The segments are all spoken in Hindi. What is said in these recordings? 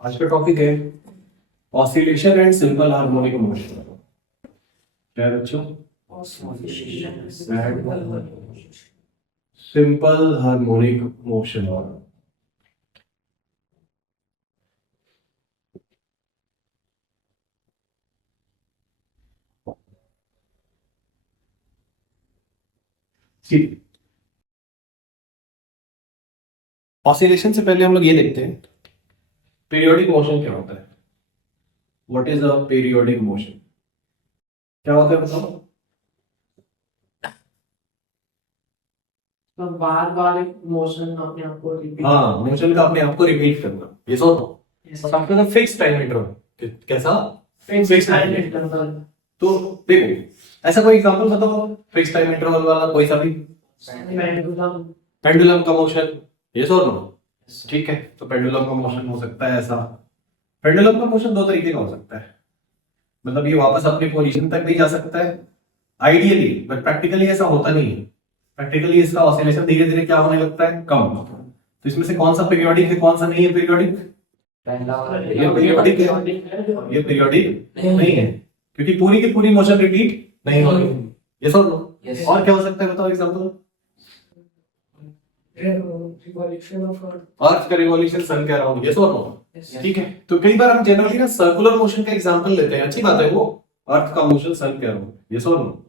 आज का टॉपिक है oscillation and simple harmonic motion. क्या है बच्चों? Simple harmonic motion. ऑसिलेशन से पहले हम लोग ये देखते हैं पीरियोडिक मोशन क्या होता है। What is a periodic motion? क्या होता है बताओ? तो बार बार एक मोशन अपने आप को रिपीट। हाँ, मोशन का अपने आप को रिपीट करना, ये so after the fix time interval. कैसा? Fix time interval. तो देखो, ऐसा कोई एग्जांपल बताओ फिक्स टाइम इंटरवल वाला, कोई सा भी। पेंडुलम। पेंडुलम का मोशन, ये सो नो। ठीक है, तो पेंडुलम का मोशन हो सकता है ऐसा। पेंडुलम का मोशन दो तरीके का हो सकता है, मतलब ये वापस अपनी पोजीशन तक भी जा सकता है आइडियली, बट प्रैक्टिकली ऐसा होता नहीं है। प्रैक्टिकली इसका ऑसिलेशन धीरे धीरे क्या होने लगता है, कम। तो इसमें से कौन सा पीरियोडिक है, कौन सा नहीं है पीरियोडिक? ये पीरियोडिक है, ये पीरियोडिक नहीं है, क्योंकि पूरी की पूरी मोशन रिपीट नहीं होती। ये सुन लो। और क्या हो सकता है बताओ एग्जांपल? अर्थ का रिवॉल्यूशन सन के अराउंड, ये सुन लो। ठीक है, तो कई बार हम जनरली ना सर्कुलर मोशन का एग्जांपल लेते हैं, अच्छी बात है वो, अर्थ का मोशन सन के अराउंड, ये सुन लो।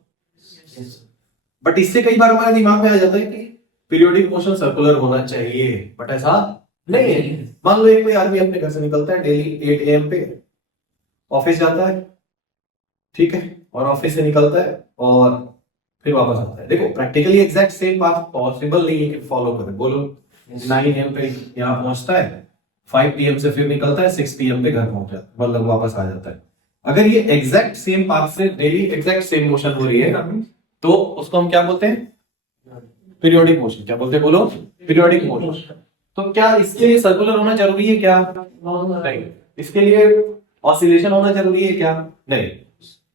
बट इससे कई बार हमारे दिमाग में आ जाता है कि पीरियोडिक मोशन सर्कुलर होना चाहिए, बट ऐसा नहीं है। मान लो एक कोई आदमी अपने घर से निकलता है डेली 8 AM पे, ऑफिस जाता है, ठीक है, और ऑफिस से निकलता है और फिर वापस आता है। देखो, प्रैक्टिकली एग्जैक्ट सेम बात पॉसिबल नहीं है कि फॉलो करे। बोलो, 9 AM पे यहाँ पहुंचता है, 5 PM से फिर निकलता है, 6 PM पे घर पहुंच जाता है, मतलब वापस आ जाता है। अगर ये एग्जैक्ट सेम पाथ से डेली एग्जैक्ट सेम मोशन हो रही है तो उसको हम क्या बोलते हैं? Periodic motion. क्या बोलते हैं बोलो? Periodic motion. तो क्या इसके लिए सर्कुलर होना जरूरी है क्या? नहीं। इसके लिए ऑसिलेशन होना जरूरी है क्या? नहीं।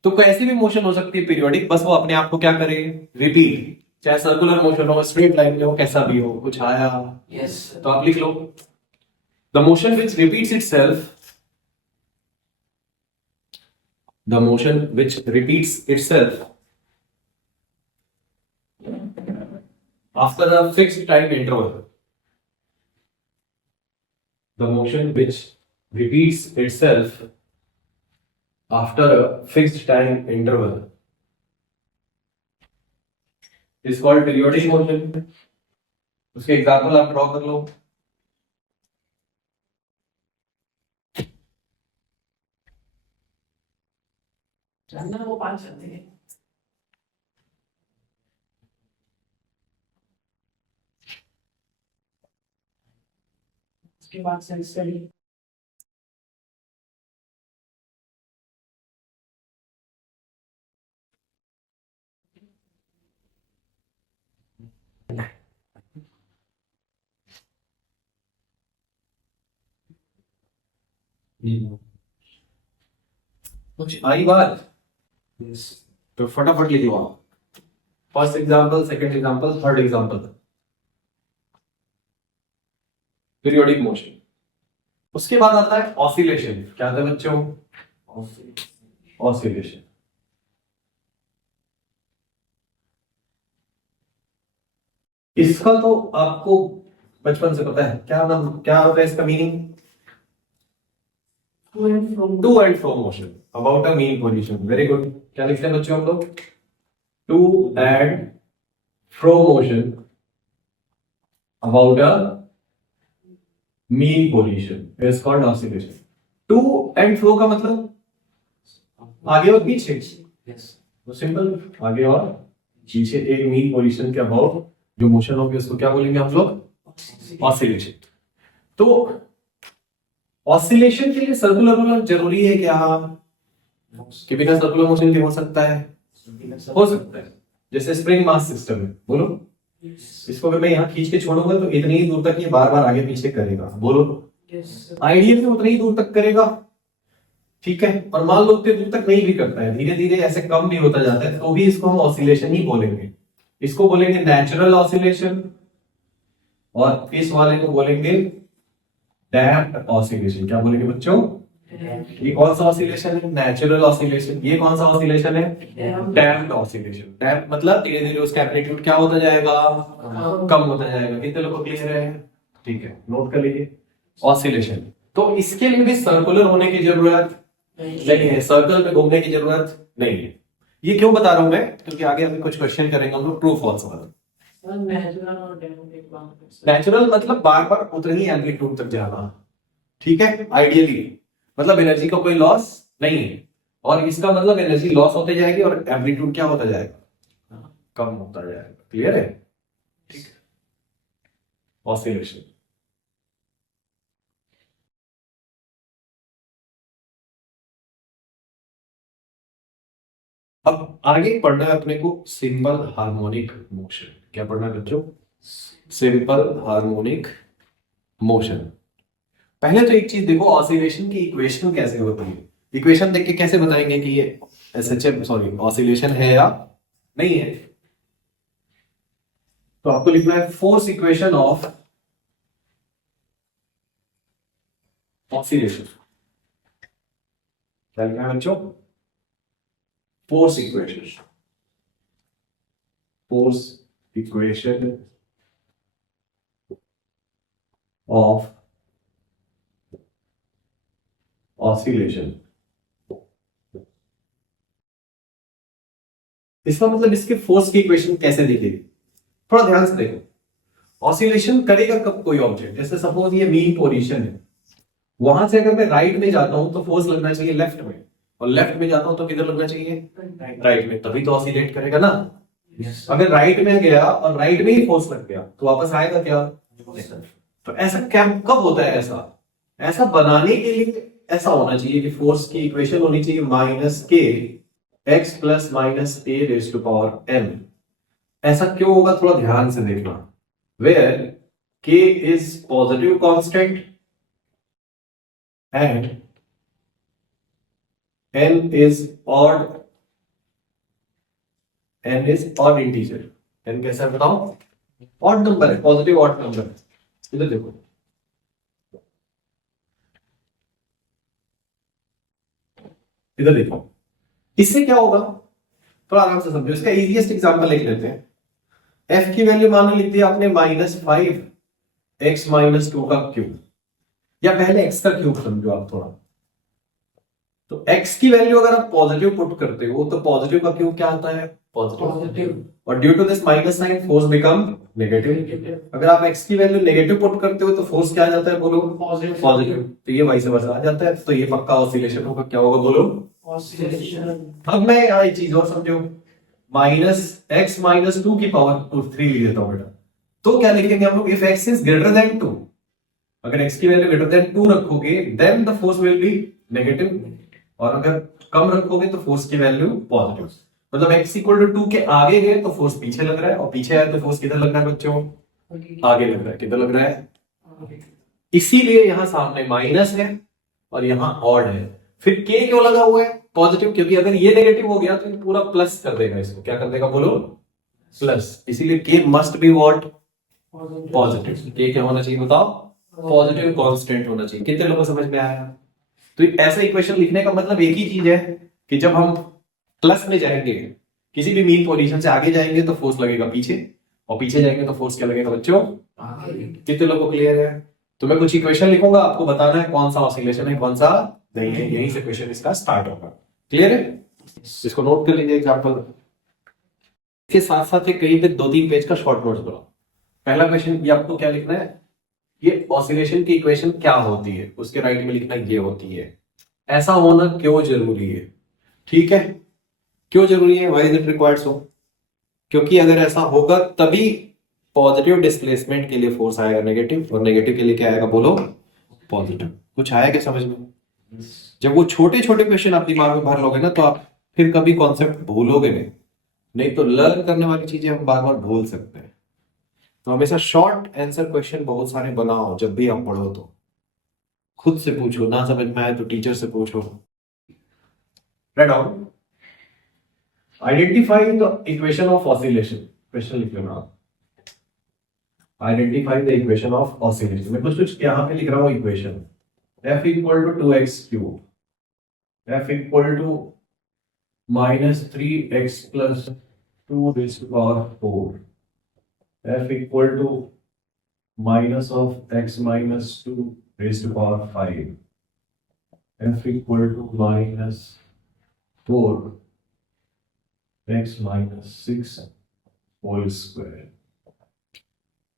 तो कैसी भी मोशन हो सकती है पीरियोडिक, बस वो अपने आप को क्या करे, रिपीट। चाहे सर्कुलर मोशन हो, स्ट्रेट लाइन में हो, कैसा भी हो, कुछ आया। तो आप लिख लो, the motion which repeats itself, the motion which repeats itself after a fixed time interval, the motion which repeats itself after a fixed time interval is called periodic motion. उसके एग्जाम्पल आप ड्रॉ कर लो। जानना वो 5 चलते हैं। उसके बाद सेल्फ स्टडी। कुछ आई बात? तो फटाफट लिख लो आप। First example, second example, third example. Periodic motion. उसके बाद आता है ऑसिलेशन। क्या था बच्चों? ऑसिलेशन। इसका तो आपको बचपन से पता है, क्या नाम, क्या होता है इसका meaning? To and fro motion about a mean position. Very good. क्या लिखते हैं बच्चों हम लोग? To and fro motion about a mean position is called oscillation. To and fro का मतलब आगे और पीछे। तो सिंपल, आगे और पीछे एक मीन पोजीशन के अबाउट जो मोशन होगी उसको क्या बोलेंगे हम लोग? ऑसिलेशन। तो ऑसिलेशन के लिए सर्कुलर होना जरूरी है क्या? कि बिना सर्कुलर मोशन के हो सकता है? हो सकता है। जैसे स्प्रिंग मास सिस्टम है, बोलो, इसको अगर मैं यहाँ खींच के छोड़ूंगा तो इतनी ही दूर तक ये बार बार आगे पीछे करेगा। बोलो, आइडियली उतनी ही दूर तक करेगा, ठीक है। और मान लो उतनी दूर तक नहीं भी करता है, धीरे धीरे ऐसे कम भी होता जाता है, तो भी इसको हम ऑसिलेशन ही बोलेंगे। इसको बोलेंगे नेचुरल ऑसिलेशन और इस वाले को बोलेंगे डैम्प्ड ऑसिलेशन। क्या बोलेंगे बच्चों? ये कौन सा ऑसिलेशन है? Natural oscillation. ये कौन सा ऑसिलेशन है? Damped oscillation. डैम्प मतलब धीरे धीरे उसका एम्पलीट्यूड क्या होता जाएगा? कम होता जाएगा। कितने लोगों को क्लियर है? ठीक है, नोट कर लीजिए। ऑसिलेशन, तो इसके लिए भी सर्कुलर होने की जरूरत नहीं है, सर्कल में घूमने की जरूरत नहीं है। ये क्यों बता रहा हूं मैं? क्योंकि आगे अभी कुछ क्वेश्चन करेंगे हम लोग ट्रू फॉल्स वाला। नेचुरल और डैम्प नेचुरल मतलब बार बार उतने ही एम्पलीट्यूड तक जाना, ठीक है, आइडियली मतलब एनर्जी का कोई लॉस नहीं है, और इसका मतलब एनर्जी लॉस होते जाएगी और एम्पलीट्यूड क्या होता जाएगा? कम होता जाएगा। क्लियर है? ठीक है, ऑसिलेशन। अब आगे पढ़ना है अपने को सिंपल हार्मोनिक मोशन। क्या पढ़ना है बच्चों? Simple harmonic motion. पहले तो एक चीज देखो, ऑसिलेशन की इक्वेशन कैसे होती है। इक्वेशन देख के कैसे बताएंगे कि ये एसएचएफ सॉरी ऑसिलेशन है या नहीं है? तो आपको लिखना है फोर्स इक्वेशन ऑफ ऑसिलेशन। क्या लिखना है बच्चों? Force equation. Force equation of oscillation. इसका मतलब इसके फोर्स की इक्वेशन कैसे दिखेगी? थोड़ा ध्यान से देखो। ऑसिलेशन करेगा कब कोई ऑब्जेक्ट? जैसे सपोज ये मीन पोजीशन है, वहां से अगर मैं राइट में जाता हूं तो फोर्स लगना चाहिए लेफ्ट में, और लेफ्ट में जाता हूं तो किधर लगना चाहिए? राइट में, तभी तो ऑसिलेट करेगा ना। अगर राइट में गया और राइट में ही फोर्स लग गया तो वापस आएगा क्या? तो ऐसा क्या कब होता है? ऐसा ऐसा बनाने के लिए ऐसा होना चाहिए कि फोर्स की इक्वेशन होनी चाहिए minus k x plus minus a raise to power n. ऐसा क्यों होगा? थोड़ा ध्यान से देखना। Where k is positive constant and n is odd, n is odd integer। n कैसा है बताओ? odd नंबर है, पॉजिटिव odd नंबर है। इधर देखो, इधर देखो, इससे क्या होगा? थोड़ा आराम से समझो। इसका इजीएस्ट एग्जांपल लिख लेते हैं। f की वैल्यू मान ली थी आपने -5 x माइनस 2 का क्यूब, या पहले x का क्यूब समझो आप थोड़ा। तो x की वैल्यू अगर आप पॉजिटिव पुट करते हो तो पॉजिटिव का क्यूब क्या आता है? पॉजिटिव, और due to this minus sign force become negative. अगर आप x की वैल्यू नेगेटिव पुट करते हो तो फोर्स क्या आ जाता है? बोलो पॉजिटिव। तो ये वाइस वर्सा आ जाता है, तो ये पक्का ऑसिलेशन होगा। क्या होगा बोलो? ऑसिलेशन। अब मैं यहाँ एक चीज और समझो, -x माइनस 2 की पावर 3 लिख देता हूं बेटा। तो क्या लिखेंगे हम लोग? If x is greater than 2, अगर x की वैल्यू ग्रेटर देन 2 रखोगे then the force will be negative, और अगर कम रखोगे तो फोर्स की वैल्यू पॉजिटिव। मतलब x इक्वल टू 2 के आगे गए तो फोर्स पीछे लग रहा है, और पीछे आए तो फोर्स किधर लग रहा है बच्चों? आगे लग रहा है। किधर लग रहा है? इसीलिए यहां सामने माइनस है और यहां ऑड है। फिर k क्यों लगा हुआ है? पॉजिटिव, क्योंकि अगर ये नेगेटिव हो गया तो ये पूरा प्लस कर देगा इसको। क्या कर देगा बोलो? प्लस। इसीलिए k must be what? Positive. k क्या होना चाहिए बताओ? पॉजिटिव कांस्टेंट होना चाहिए। कितने लोगों को समझ में आया? तो ऐसा इक्वेशन लिखने का मतलब एक ही चीज है कि जब हम प्लस में जाएंगे, किसी भी मीन पोजीशन से आगे जाएंगे तो फोर्स लगेगा पीछे, और पीछे जाएंगे तो फोर्स क्या लगेगा बच्चों? कितने लोगों को क्लियर है? तो मैं कुछ इक्वेशन लिखूंगा, आपको बताना है कौन सा ऑसिलेशन है कौन सा नहीं है। यहीं से क्वेश्चन इसका स्टार्ट होगा। क्लियर है? इसको नोट कर लीजिए एग्जांपल के साथ साथ कहीं पे 2-3 पेज का शॉर्ट नोट्स बनाओ। पहला क्वेश्चन ये आपको क्या लिखना है? ये ऑसिलेशन की इक्वेशन क्या होती है, उसके राइट में लिखना ये होती है। ऐसा होना क्यों जरूरी है? ठीक है, क्यों जरूरी है? Why is it required so? क्योंकि अगर ऐसा होगा तभी पॉजिटिव डिस्प्लेसमेंट के लिए फोर्स आएगा नेगेटिव, और नेगेटिव के लिए क्या आएगा बोलो? पॉजिटिव। कुछ आया क्या समझ में? जब वो छोटे छोटे क्वेश्चन आप दिमाग में भर लोगे ना तो आप फिर कभी कॉन्सेप्ट भूलोगे नहीं तो लर्न करने वाली चीजें हम बार बार भूल सकते हैं। तो हमेशा शॉर्ट आंसर क्वेश्चन बहुत सारे बनाओ। जब भी आप पढ़ो तो खुद से पूछो, ना समझ में आए तो टीचर से पूछो। Write down. Identify the equation of oscillation. Question लिख लेना। Identify the equation of oscillation. मैं कुछ यहाँ पे लिख रहा हूँ equation, f equal to 2x cube, f equal to -3x plus 2 raise to power 4, f equal to minus of x minus 2 raise to power 5, f equal to -4 x minus 6 whole square,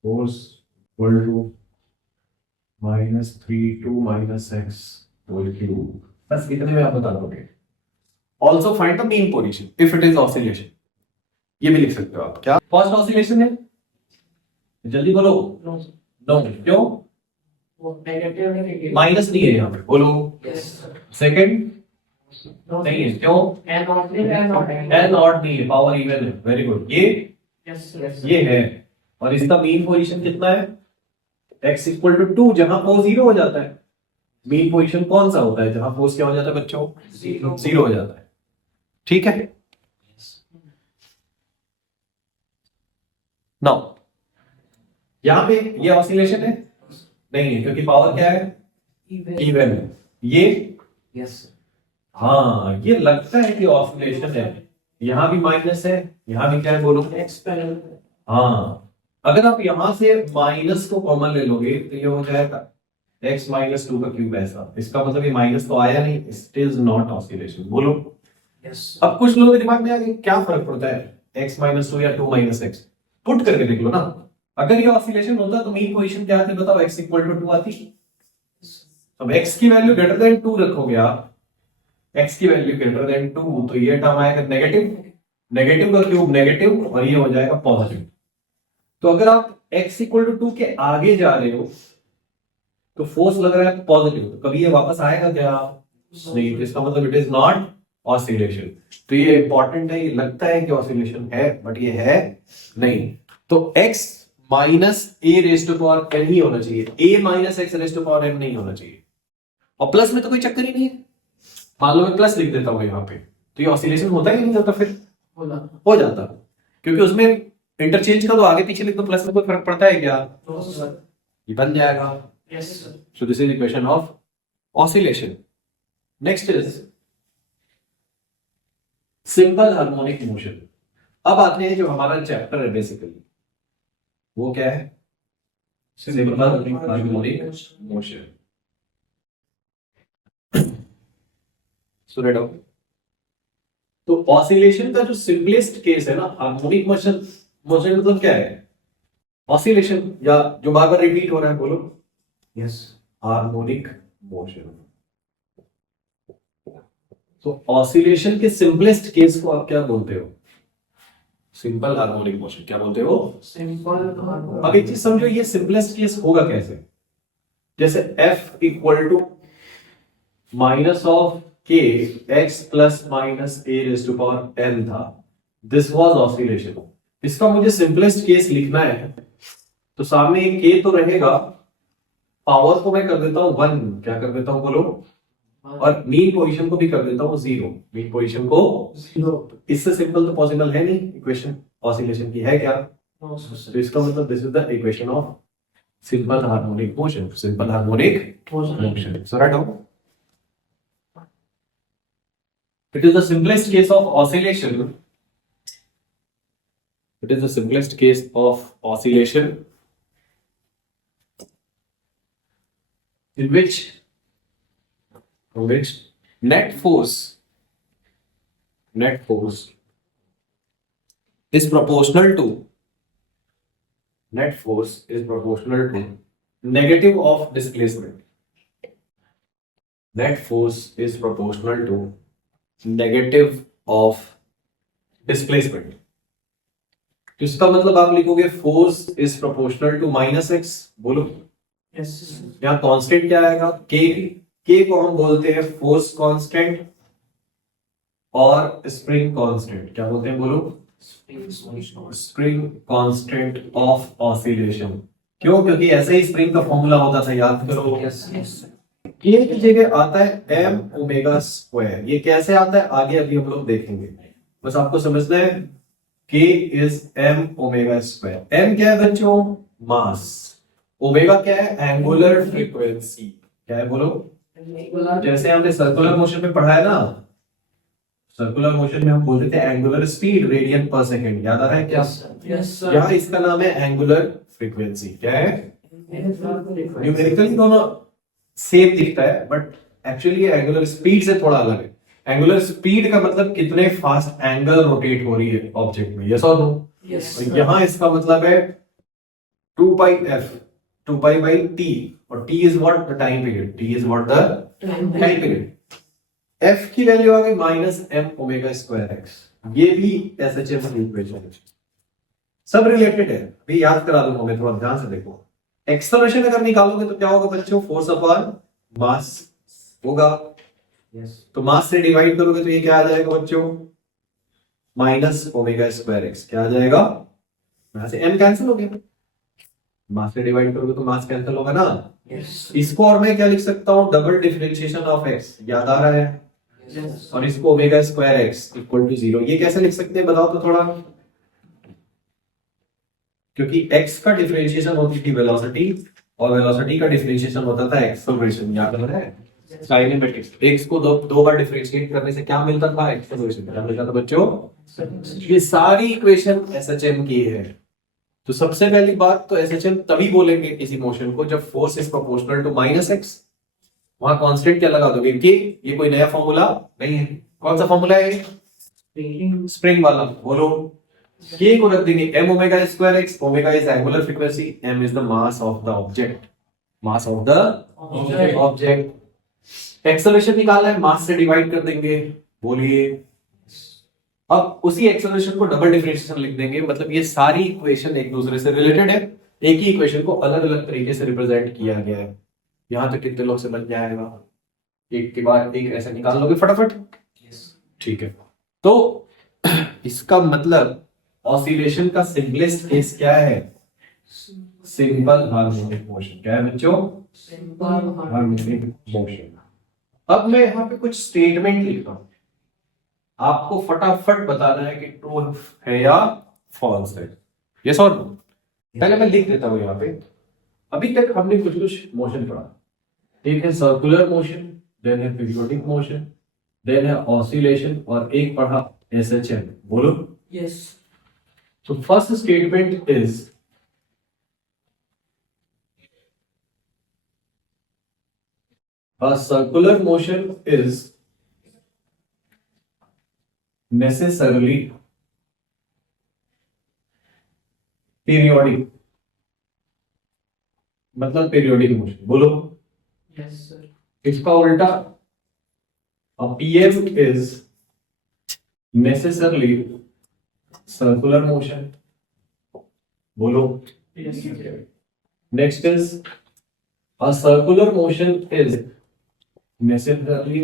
force equal to -3 2 x whole cube. बस इतने में आप बता दोगे। Also find the mean position if it is oscillation, ये भी लिख सकते हो आप। क्या फर्स्ट ऑसिलेशन है, जल्दी बोलो। No. नो, क्यों? वो negative नहीं है। माइनस नहीं है यहाँ पे, बोलो। Yes. Second No. नहीं है, क्यों? And not नहीं, and not नहीं। एन ऑड नहीं है, पावर इवन है। Very good. ये Yes. Yes. ये है, और इसका मीन पोजीशन कितना है? x इक्वल टू 2, जहां फोर्स 0 हो जाता है। मीन पोजीशन कौन सा होता है जहां फोर्स क्या हो जाता है बच्चों? Zero. 0 हो जाता है। ठीक है, नाउ यहां पे ये ऑसिलेशन है नहीं है, क्योंकि पावर क्या है? Even. इवन है। ये Yes. हाँ, ये लगता है कि ऑसिलेशन है। यहां भी माइनस है, यहां भी क्या है बोलो? Experiment. हाँ, अगर आप यहां से माइनस को कॉमन ले लोगे तो ये हो जाएगा x माइनस 2 का क्यूब। ऐसा इसका मतलब ये माइनस तो आया नहीं, इट इज नॉट ऑसिलेशन। बोलो। Yes. अब कुछ लोगों के दिमाग में आ गया क्या फर्क पड़ता है x माइनस 2 या 2 माइनस x, पुट करके देख लो ना। अगर ये ऑसिलेशन होता तो मीन पोजीशन क्या आती बताओ? x इक्वल टू 2 आती। अब x की वैल्यू ग्रेटर देन 2 रखोगे आप, x की वैल्यू ग्रेटर देन 2, तो ये टर्म आएगा नेगेटिव, नेगेटिव का क्यूब नेगेटिव, और ये हो जाएगा पॉजिटिव। तो अगर आप x इक्वल टू 2 के आगे जा रहे हो तो फोर्स लग रहा है पॉजिटिव, तो कभी ये वापस आएगा क्या? नहीं, इसका मतलब इट इज नॉट ऑसिलेशन। तो ये इंपॉर्टेंट है, ये लगता है कि ऑसिलेशन है बट ये है नहीं। तो x minus a raise to power n ही होना चाहिए, a minus x raise to power n नहीं होना चाहिए। और प्लस में तो कोई चक्कर ही नहीं है। मान लो मैं प्लस लिख देता हूँ यहाँ पे, तो ये ऑसिलेशन होता ही नहीं होता, फिर बोला। हो जाता, क्योंकि उसमें इंटरचेंज का तो आगे पीछे लिख दो, प्लस में कोई फर्क पड़ता है क्या? No, sir. ये बन जाएगा। Yes, sir. So this is equation of oscillation. Next is simple harmonic motion. अब आते हैं जो हमारा चैप्टर है बेसिकली, वो क्या है? Simple harmonic motion. सुन रहे? तो ऑसिलेशन का जो सिंपलेस्ट केस है ना, हार्मोनिक मोशन, मोशन मतलब क्या है? ऑसिलेशन, या जो बार बार रिपीट हो रहा है, बोलो। Yes. Harmonic motion. तो ऑसिलेशन के सिंपलेस्ट केस को आप क्या बोलते हो? Simple harmonic motion. क्या बोलते हो? Simple. अब एक चीज समझो, ये सिंपलेस्ट केस होगा कैसे? जैसे f equal to minus of k x plus minus a raise to power n था, दिस वाज ऑसिलेशन। इसका मुझे सिंपलेस्ट केस लिखना है तो सामने एक k तो रहेगा, पावर को मैं कर देता हूं 1, क्या कर देता हूं बोलो, और मीन पोजीशन को भी कर देता हूं 0, मीन पोजीशन को 0. इससे सिंपल तो पॉसिबल है नहीं इक्वेशन ऑसिलेशन की, है क्या? No, sir. तो इसका मतलब this is the equation of simple harmonic motion, simple harmonic motion. So write down, it is the simplest case of oscillation, it is the simplest case of oscillation in which net force is proportional to negative of displacement. Net force is proportional to negative of displacement. तो इसका मतलब आप लिखोगे force is proportional to minus x. बोलो। Yes. यहाँ कांस्टेंट क्या आएगा? के को हम बोलते हैं फोर्स कांस्टेंट और स्प्रिंग कांस्टेंट। क्या बोलते हैं बोलो? Spring constant of oscillation. क्यों? क्योंकि ऐसे ही स्प्रिंग का फॉर्मूला होता था, याद करो। Yes. Yes. के की जगह आता है एम ओमेगा स्क्वायर। ये कैसे आता है आगे अभी हम लोग देखेंगे, बस आपको समझना है k is m omega square. M क्या है बच्चों? मास। ओमेगा क्या है? Angular frequency. क्या है बोलो? जैसे हमने सर्कुलर मोशन में पढ़ा है ना, सर्कुलर मोशन में हम बोलते थे एंगुलर स्पीड रेडियन पर सेकंड, याद आ रहा है क्या? Yes, sir. यहाँ इसका नाम है एंगुलर फ्रीक्वेंसी। क्या है? न्यूमेरिकली दोनों सेम दिखता है बट एक्चुअली ये एंगुलर स्पीड से थोड़ा अलग है। एंगुलर स्पीड का मतलब कितने फास्ट एंगल रोटेट हो रही है ऑब्जेक्ट में, यस और नो? Yes, और sir. यहाँ इसका मतलब है 2 pi f, 2 pi by t, और t is what? The time period. T is what? The time period. F की वैल्यू आ गई minus m omega square x. ये भी एसएचएम की इक्वेशन है, सब रिलेटेड है। अभी याद करा दूंगा मैं, थोड़ा ध्यान से देखो। एक्सेलरेशन अगर निकालोगे तो क्या होगा बच्चों? फोर्स अपॉन मास होगा। Yes. तो मास से डिवाइड करोगे तो ये क्या आ जाएगा बच्चों? Minus omega square x. क्या आ जाएगा? यहां से m कैंसिल हो गया, मास से डिवाइड करोगे तो मास कैंसिल होगा ना। Yes. इसको और मैं क्या लिख सकता हूं? Double differentiation of x। याद आ रहा है? Yes. और इसको omega square x equal to 0। ये कैसे लिख सकते हैं बताओ तो थोड़ा? क्योंकि x का डिफरेंशिएशन होती थी वेलोसिटी, और वेलोसिटी का डिफरेंशिएशन होता था एक्सेलरेशन। याद है? काइनेमेटिक्स। x को दो बार डिफरेंशिएट करने से क्या मिलता था? एक्सेलरेशन। क्या मिलता था बच्चों? ये सारी इक्वेशन एसएचएम की है। तो सबसे पहली बात तो एसएचएम तभी बोलेंगे किसी मोशन को जब force is proportional to minus x. वहां कांस्टेंट क्या लगा दोगे? के। ये कोई नया फॉर्मूला नहीं है। कौन सा फॉर्मूला है? स्प्रिंग वाला। बोलो। के को रख देंगे m omega square x. Omega is angular frequency, m is the mass of the object. Mass of the object. Acceleration निकालना है, मास से डिवाइड कर देंगे। बोलिए। अब उसी एक्सेलरेशन को डबल डिफरेंशिएशन लिख देंगे, मतलब ये सारी इक्वेशन एक दूसरे से रिलेटेड है। एक ही इक्वेशन को अलग अलग तरीके से रिप्रेजेंट किया गया है। यहां तक कितने लोग समझ में आएगा? एक के बाद एक ऐसे निकाल लोगे फटाफट? ठीक है। तो इसका मतलब ऑसिलेशन का सिंपलेस्ट केस क्या है? Simple harmonic motion. क्या है बच्चों? Harmonic motion. अब मैं यहां पे कुछ स्टेटमेंट लिख रहा हूं, आपको फटाफट बताना है कि ट्रू है या फॉल्स है, यस और नो। पहले मैं लिख देता हूं यहां पे। अभी तक हमने कुछ कुछ मोशन पढ़ा। एक है सर्कुलर मोशन, देन है पीरियोडिक मोशन, देन है ऑसिलेशन, और एक पढ़ा एसएचएम। बोलो। Yes. तो first statement is a circular motion is necessarily periodic। मतलब पीरियोडिक मोशन। बोलो। Yes, sir. इसका उल्टा a PM is necessarily circular motion। बोलो। Yes, sir. Next is a circular motion is necessarily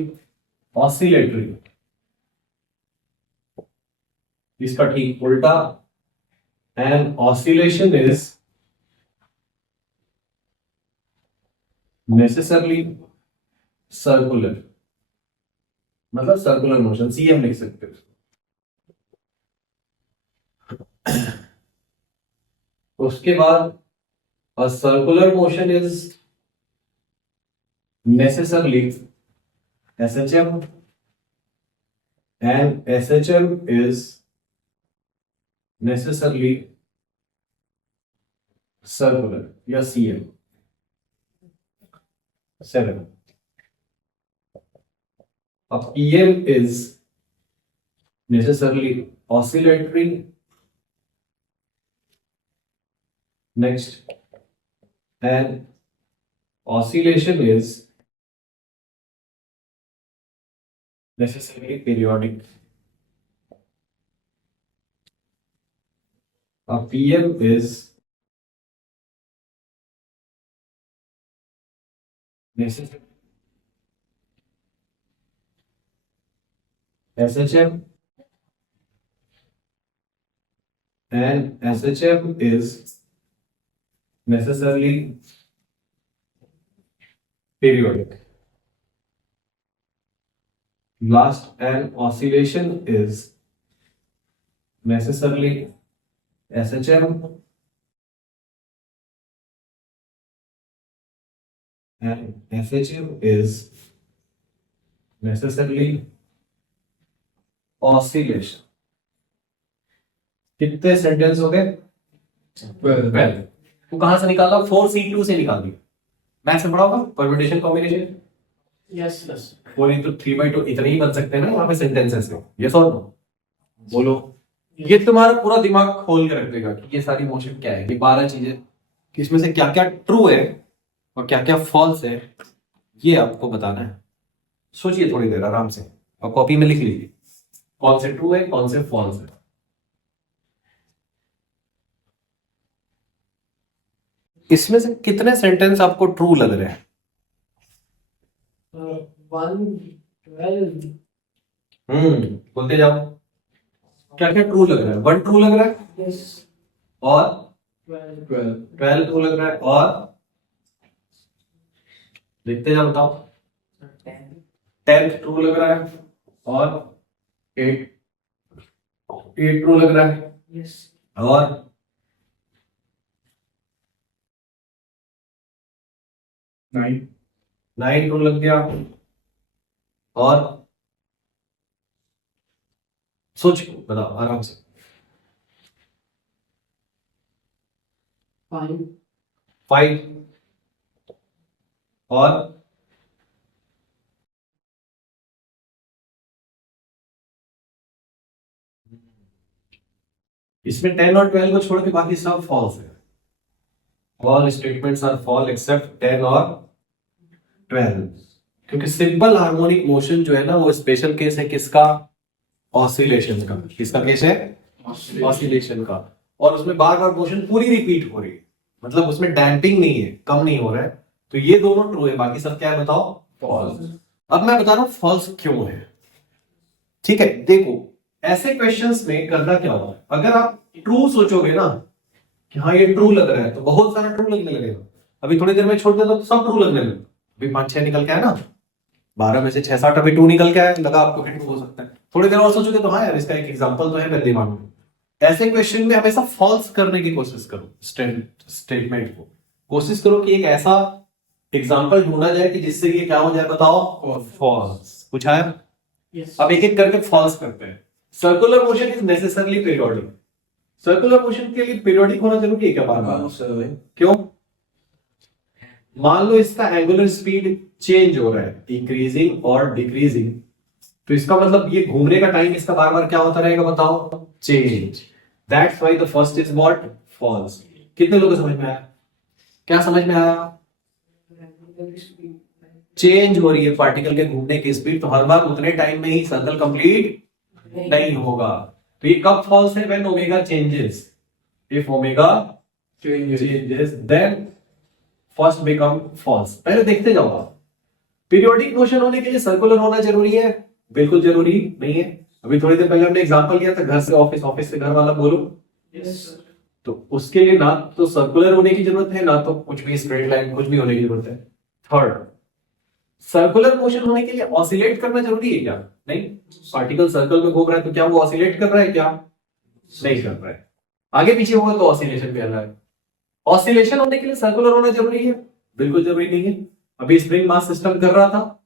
oscillatory। इसका ठीक उल्टा and oscillation is necessarily circular। मतलब सर्कुलर मोशन, सीएम लिख सकते हो। उसके बाद a circular motion is necessarily SHM and SHM is necessarily circular या CM। 7 अब PM is necessarily oscillatory। Next, and oscillation is necessarily periodic। A PM is necessary SHM and SHM is necessarily periodic। Last, and oscillation is necessarily SHM and SHM is necessarily oscillation. कितने सेंटेंस हो गए? 12. तो कहां से निकाला? 4C2 से निकाल दिया. मैथ्स में पढ़ा होगा permutation combination. Yes, yes. 4 into 3/2 इतने ही बन सकते हैं ना यहाँ पे सेंटेंसेस में. यस और नो? बोलो. ये तुम्हारा पूरा दिमाग खोल के रख देगा कि ये सारी मोशन क्या है. ये 12 चीजें कि इसमें से क्या क्या ट्रू है और क्या क्या फॉल्स है, ये आपको बताना है. सोचिए थोड़ी देर आराम से और कॉपी में लिख लीजिए कौन से ट्रू है कौन से फॉल्स है. इसमें से कितने सेंटेंस आपको ट्रू लग रहे हैं? 1, 12. बोलते जाओ. क्या क्या ट्रू लग रहा है? 1 ट्रू लग रहा है Yes. और 12. 12 ट्रू लग रहा है और देखते जाओ. बताओ. 10. 10 ट्रू लग रहा है और 8 ट्रू लग रहा है Yes. और 9 ट्रू लग गया और सोच बताओ आराम से. 5. 5 और इसमें 10 और 12 को छोड़ के बाकी सब फॉल्स है. All statements are fall except 10 और 12. क्योंकि सिंपल हार्मोनिक मोशन जो है ना वो स्पेशल केस है किसका? ऑसिलेशन का. किसका केस है? ऑसिलेशन का. और उसमें बार बार मोशन पूरी रिपीट हो रही है, मतलब उसमें डैम्पिंग नहीं है, कम नहीं हो रहा है. तो ये दोनों ट्रू है, बाकी सब क्या है बताओ? फॉल्स. अब मैं बता रहा हूं फॉल्स क्यों है. ठीक है, देखो ऐसे क्वेश्चंस में करना क्या होगा, अगर आप ट्रू सोचोगे ना कि हाँ ये ट्रू लग रहा है तो बहुत सारा ट्रू लगने लगेगा. अभी थोड़ी देर में छोड़ देता तो सब ट्रू लगने लगेगा. अभी 5-6 निकल के आया ना, 12 में से 6-7 अभी ट्रू निकल के आया, लगा आपको ट्रू हो सकता है. थोड़ी देर और सोचोगे तो हाँ यार इसका एक एग्जांपल तो है मेरे दिमाग में. ऐसे क्वेश्चन में हमेशा फॉल्स करने की कोशिश करो. स्टेटमेंट को कोशिश करो कि एक ऐसा एग्जांपल ढूंढा जाए कि जिससे ये क्या हो जाए बताओ? फॉल्स. कुछ आया? Yes. अब एक एक करके फॉल्स करते हैं. Circular motion is necessarily periodic. Circular motion के लिए पीरियोडिक होना जरूरी है क्या बार बार? क्यों? मान लो इसका एंगुलर स्पीड चेंज हो रहा है, इंक्रीजिंग और डिक्रीजिंग, तो इसका मतलब ये घूमने का टाइम इसका बार बार क्या होता रहेगा बताओ? Change. That's why the first is what? False. कितने लोगों को समझ में आया? क्या समझ में आया? चेंज हो रही है पार्टिकल के घूमने की स्पीड, तो हर बार उतने टाइम में ही सर्कल कंप्लीट नहीं होगा. तो ये कब फॉल्स है? When omega changes. If omega changes then first become false. पहले देखते जाओ. पीरियोडिक मोशन होने के लिए सर्कुलर होना जरूरी है? बिल्कुल जरूरी नहीं है. अभी थोड़ी देर पहले हमने एग्जांपल लिया था घर से ऑफिस, ऑफिस से घर वाला. बोलो. Yes. तो उसके लिए ना तो सर्कुलर होने की जरूरत है ना तो कुछ भी स्ट्रेट लाइन कुछ भी होने की जरूरत है. थर्ड, सर्कुलर मोशन होने के लिए ऑसिलेट करना जरूरी है क्या? नहीं. पार्टिकल सर्कल में घूम रहा है तो क्या वो ऑसिलेट कर रहा है क्या? नहीं कर रहा है. आगे पीछे होगा तो ऑसिलेशन कर रहा है. ऑसिलेशन होने के लिए सर्कुलर होना जरूरी है? बिल्कुल जरूरी नहीं है. अभी स्प्रिंग मास सिस्टम कर रहा था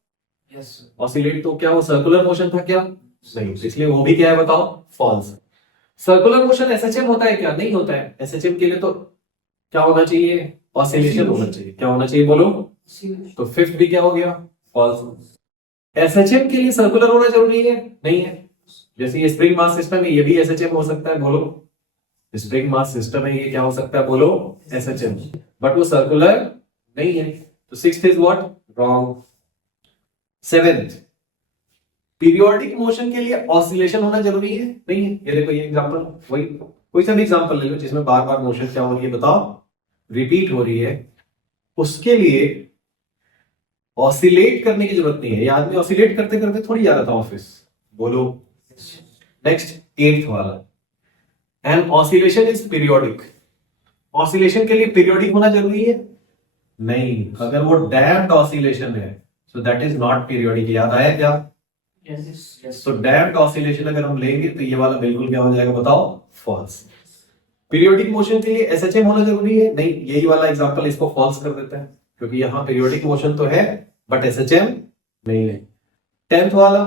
Yes. ऑसिलेट, तो क्या वो सर्कुलर मोशन था क्या? नहीं. इसलिए वो भी क्या है बताओ? फॉल्स. सर्कुलर मोशन एसएचएम होता है क्या? नहीं होता है. एसएचएम के लिए तो क्या होना चाहिए? ऑसिलेशन होना चाहिए. क्या होना चाहिए बोलो? तो फिफ्थ भी क्या हो गया? फॉल्स. एसएचएम के लिए सर्कुलर होना जरूरी है? नहीं है. जैसे ये स्प्रिंग मास सिस्टम है, ये भी एसएचएम हो सकता है. बोलो. स्प्रिंग मास सिस्टम है, ये क्या हो सकता है? बोलो. एसएचएम. बट वो सर्कुलर नहीं है. तो sixth is what? Wrong. Seventh, periodic motion के लिए ऑसिलेशन होना जरूरी है? नहीं है. ये देखो ये एग्जांपल, वही कोई सा भी एग्जांपल ले लो जिसमें बार बार मोशन क्या हो रही है बताओ? रिपीट हो रही है. उसके लिए ऑसिलेट करने की जरूरत नहीं है. ये आदमी ऑसिलेट करते करते थोड़ी जा रहा था ऑफिस. बोलो. नेक्स्ट, एट्थ वाला, and oscillation is periodic. Oscillation के लिए पीरियोडिक होना जरूरी है? नहीं. अगर वो डैम्प्ड ऑसिलेशन है so that is not periodic. याद आया क्या? Yes. Yes. तो डैम्प्ड ऑसिलेशन अगर हम लेंगे तो ये वाला बिल्कुल क्या हो जाएगा बताओ? फॉल्स. पीरियोडिक मोशन के लिए एसएचएम होना जरूरी है? नहीं. यही वाला एग्जांपल इसको फॉल्स कर देता है. क्योंकि यहाँ पीरियोडिक मोशन तो है बट एसएचएम नहीं है। 10th वाला,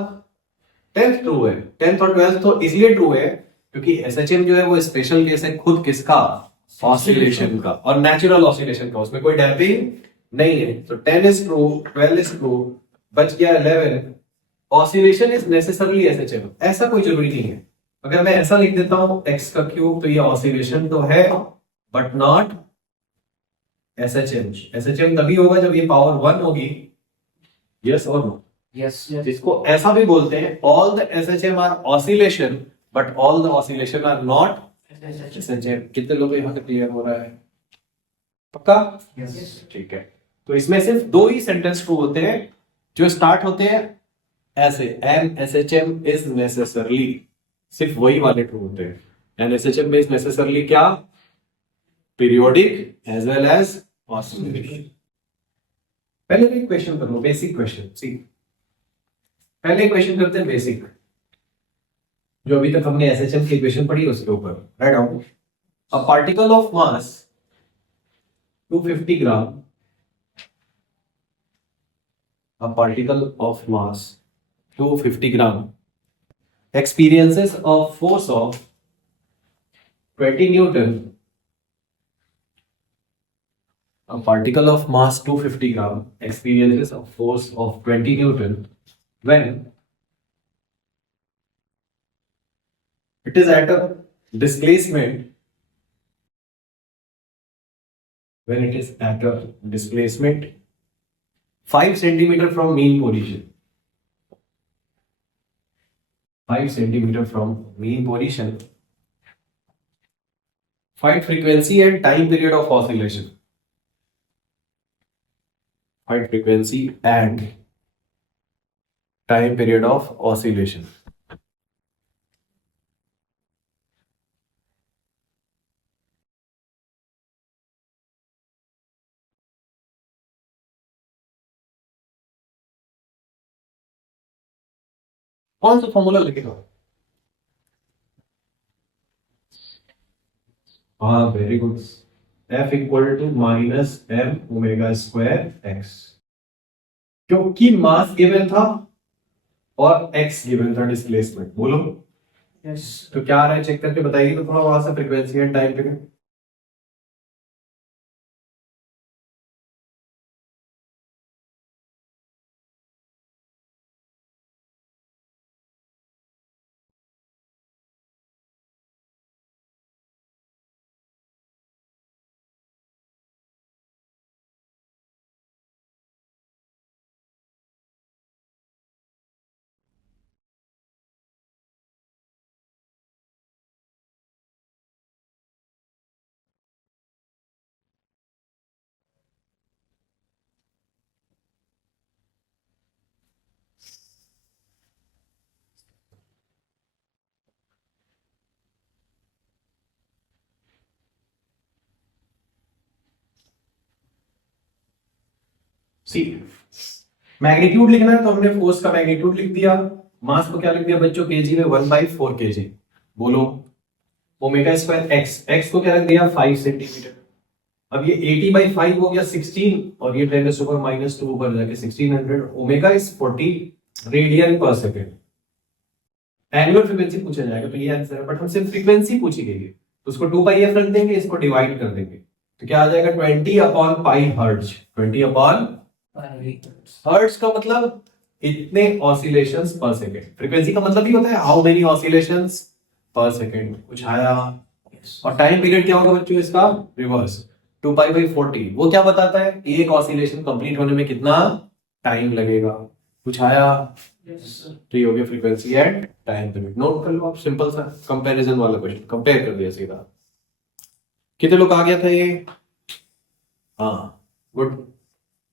10th ट्रू है, 10th और 12th तो इसलिए ट्रू है क्योंकि एसएचएम जो है वो स्पेशल केस है खुद किसका, ऑसिलेशन का, और नेचुरल ऑसिलेशन का, उसमें कोई डैम्पिंग नहीं है। तो 10 इज ट्रू, 12 इज ट्रू, बच गया 11। ऑसिलेशन इज नेसेसरली एसएचएम, ऐसा कोई जरूरी नहीं है। अगर मैं ऐसा लिख देता हूं x का क्यूब, तो ये ऑसिलेशन तो है बट नॉट एसएचएम। एसएचएम तभी होगा जब ये पावर 1 होगी, यस और नो। Yes. जिसको ऐसा भी बोलते हैं, all the SHM are oscillation but all the oscillation are not SHM. कितने लोग यहाँ तक क्लियर हो रहा है? पक्का? Yes. ठीक है। तो इसमें सिर्फ 2 ही सेंटेंस ट्रू होते हैं जो स्टार्ट होते हैं ऐसे, एन एसएचएम इज नेसेसरली, सिर्फ वही वाले ट्रू होते हैं। एन एसएचएम इज नेसेसरली क्या? Periodic as well as oscillation. पहले भी क्वेश्चन कर लो, बेसिक क्वेश्चन। सी, पहले क्वेश्चन करते हैं बेसिक, जो अभी तक हमने एसएचएम की इक्वेशन पढ़ी उसके ऊपर। Write down, a particle of mass 250 gram, a particle of mass 250 gram experiences a force of 20 Newton. A particle of mass 250 gram experiences a force of 20 Newton when it is at a displacement, when it is at a displacement 5 centimeter from mean position. 5 centimeter from mean position. Find frequency and time period of oscillation. Find frequency and time period of oscillation. कौन सा फॉर्मूला लिखेगा? हाँ, very good. F equal to minus m omega square x, क्योंकि मास गिवन था और x गिवन था डिस्प्लेसमेंट। बोलो Yes. तो क्या आ रहा है, चेक करके बताइए तो थोड़ा वहां से, frequency and time period. See, magnitude लिखना है तो हमने फोर्स का मैग्नीट्यूड लिख दिया, मास को क्या लिख दिया बच्चों, केजी में 1/4 केजी। बोलो ओमेगा स्क्वायर एक्स, एक्स को क्या लिख दिया 5 सेंटीमीटर। अब ये 80/5 हो गया 16, और ये 10⁻⁻2 ऊपर जाके 1600। ओमेगा इज 40 रेडियन पर सेकेंड। एंगुलर फ्रीक्वेंसी पूछा जाएगा तो ये आंसर है, बट हमसे फ्रीक्वेंसी पूछी गई है तो उसको 2πf रख देंगे, इसको डिवाइड कर देंगे तो क्या आ जाएगा 20/π हर्ट्ज। 20/π हर्ट्ज का मतलब इतने ऑसिलेशंस पर सेकेंड। फ्रीक्वेंसी का मतलब ही होता है हाउ मेनी ऑसिलेशंस पर सेकेंड। कुछ आया? और टाइम पीरियड क्या होगा बच्चों इसका, रिवर्स 2π/40। वो क्या बताता है एक ऑसिलेशन कंप्लीट होने में कितना टाइम लगेगा। कुछ आया? Yes. तो ये हो गया frequency and time period. Note कर लो आप, सिंपल सा कंपैरिजन वाला क्वेश्चन, कंपेयर कर दिया सीधा। कितने लोग आ गया था ये? हाँ गुड।